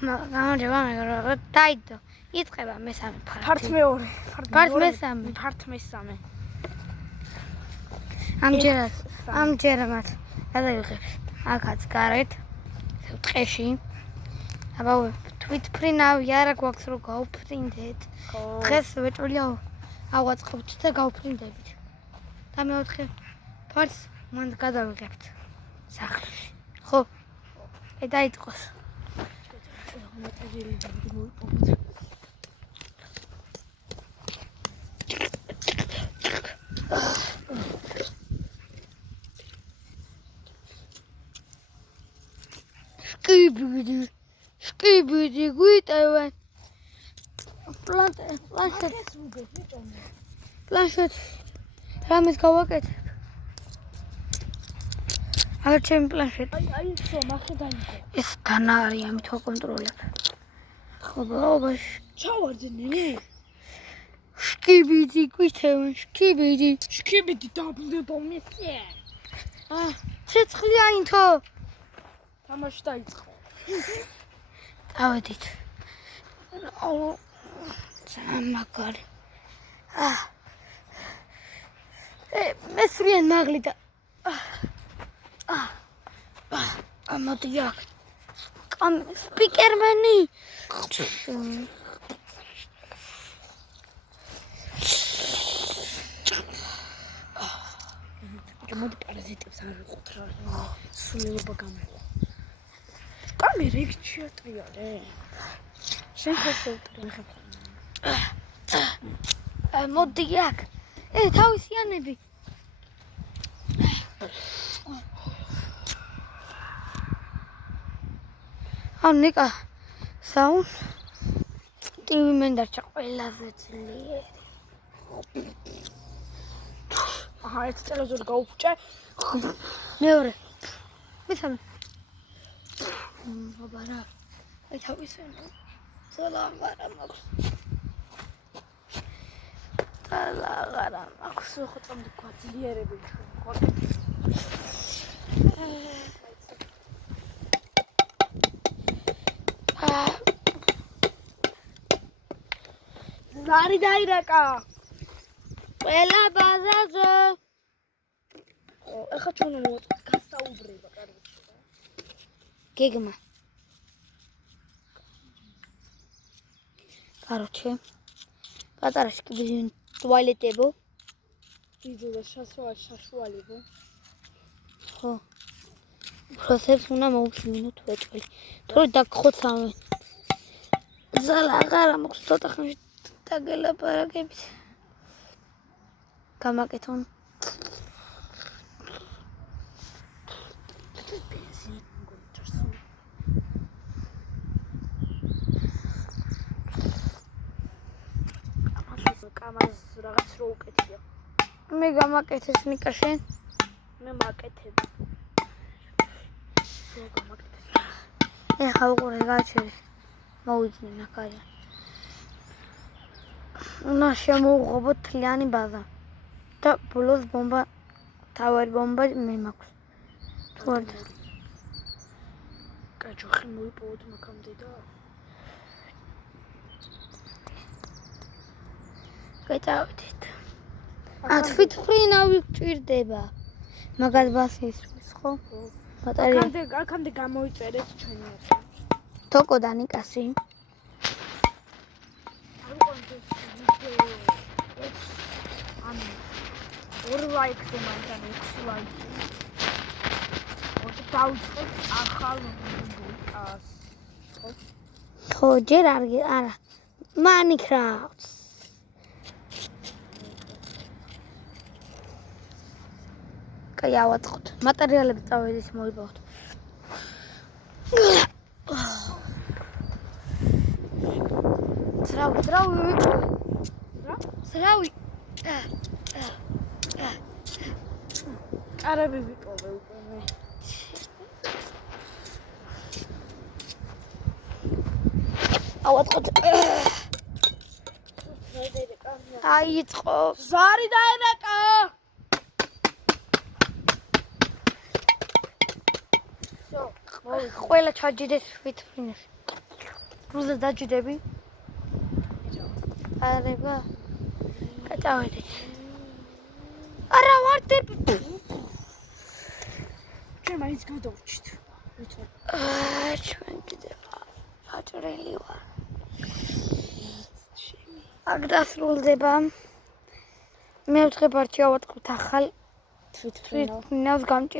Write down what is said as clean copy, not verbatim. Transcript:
გამარჯობა, დაიდო. იწყება მესამე ფარტი. ფარტ მეორე. ფარტ მესამე. ამჯერად გადავიღებ აქაც გარეთ ტყეში. აბა თვითფრინავი არა გვაქვს რომ გავფრინდეთ. დღეს ვეჭველი ავაწყობთ და გავფრინდებით. და მეოთხე ფარტს მან გადავიღებთ სახლში. ხო? დაიწყოს. Skibidi, guitaren. Planchet. Ramis გავაკეთებ. აღარ ჩემი პლანშეტი. აი, შო, მახე დაიგო. ეს თან არის, ამით ვაკონტროლებ. ხო, ბაობაში. ჩავარდნილი? Skibidi, guitaren, skibidi. Skibidi დაბრუნდა მისე. ცეცხლი აინთო. თამაში დაიწყო. დავედით. მაგარი. მესვრიან მაღლი და მოდი აქ. სპიკერმენი. მოდი პარაზიტებს არ ვიყოთ რა. სულელობა გამოვა. კამერა იქ შეატრიალე. შენ ხოსოვტრე ხარ. მოდი აქ. თავისიანები. ნიკა საუნ ტივი მენდარჩა ყველაზე ძლიერი. ერთ ტელევიზორი გაუფუჭე. მეორე. მესამე. აბარა. აი თავისიანი. ზოლაღარა მაქვს. ზოლაღარა მაქვს. ხო წამდი გვაძლიერები ხო. ზარი დაირაკა. ყველა ბაზაზე. ეხა ჩვენ მოვაწვით გასაუბრება კარგად. გეგმა. Короче. პატარა სკიბიდი ტუალეტებო. დიდო და შაშუალებო. ხო. პროცესს უნდა მოусმინოთ ვეჭველი. თორე დაგხოცავენ. ზალა აღარა მაქვს ცოტა ხანში დაგელაპარაკებით. გამაკეთონ. კამას რაღაც რო უკეთია. მე გამაკეთეს ნიკა შენ? მე მაკეთებ. შო გამაკეთეს. ეხა უყურე გაჩერე. მოვიძნე ნაკარია. უნდა შემოუღობოთ თლიანი ბაზა. და ბოლოს ბომბა თავარი ბომბა მე მაქვს. თუ არ კაჯოხი მოიპოვოთ მაგამდე და გეტავით. თვითფრინავი გჭირდება. მაგას ბასისთვის ხო? ბატარია. აქამდე გამოიწერეთ ჩვენი. თოკო და ნიკასი. ორ ლაიქზე მანთან 6 ლაიქი. დავიწყეთ ახალ ვიდეოს. ხო, ჯერ არა. Minecraft. კაი ავაწყოთ. მატერიალები წავედით მოიპოვოთ. ძრავი ვიპოვე. რა? ძრავი. კარები ვიპოვე უკვე მე. ავაწყოთ. აიწყო. ზარი დაერაკა. ყველა ჩაჯიდეს თვითფრინავში. რუზე დაჯდები? არება. გადავედით. არა ვარდები. ჩვენ მაინც გადავრჩით. ვითომ ჩვენ კიდევ აჭრელი ვარ. აქ დასრულდება. მე ვთხებ არჩევ ავატყოთ ახალ თვითმფრინავს თვითმფრინავს გამჭირდება.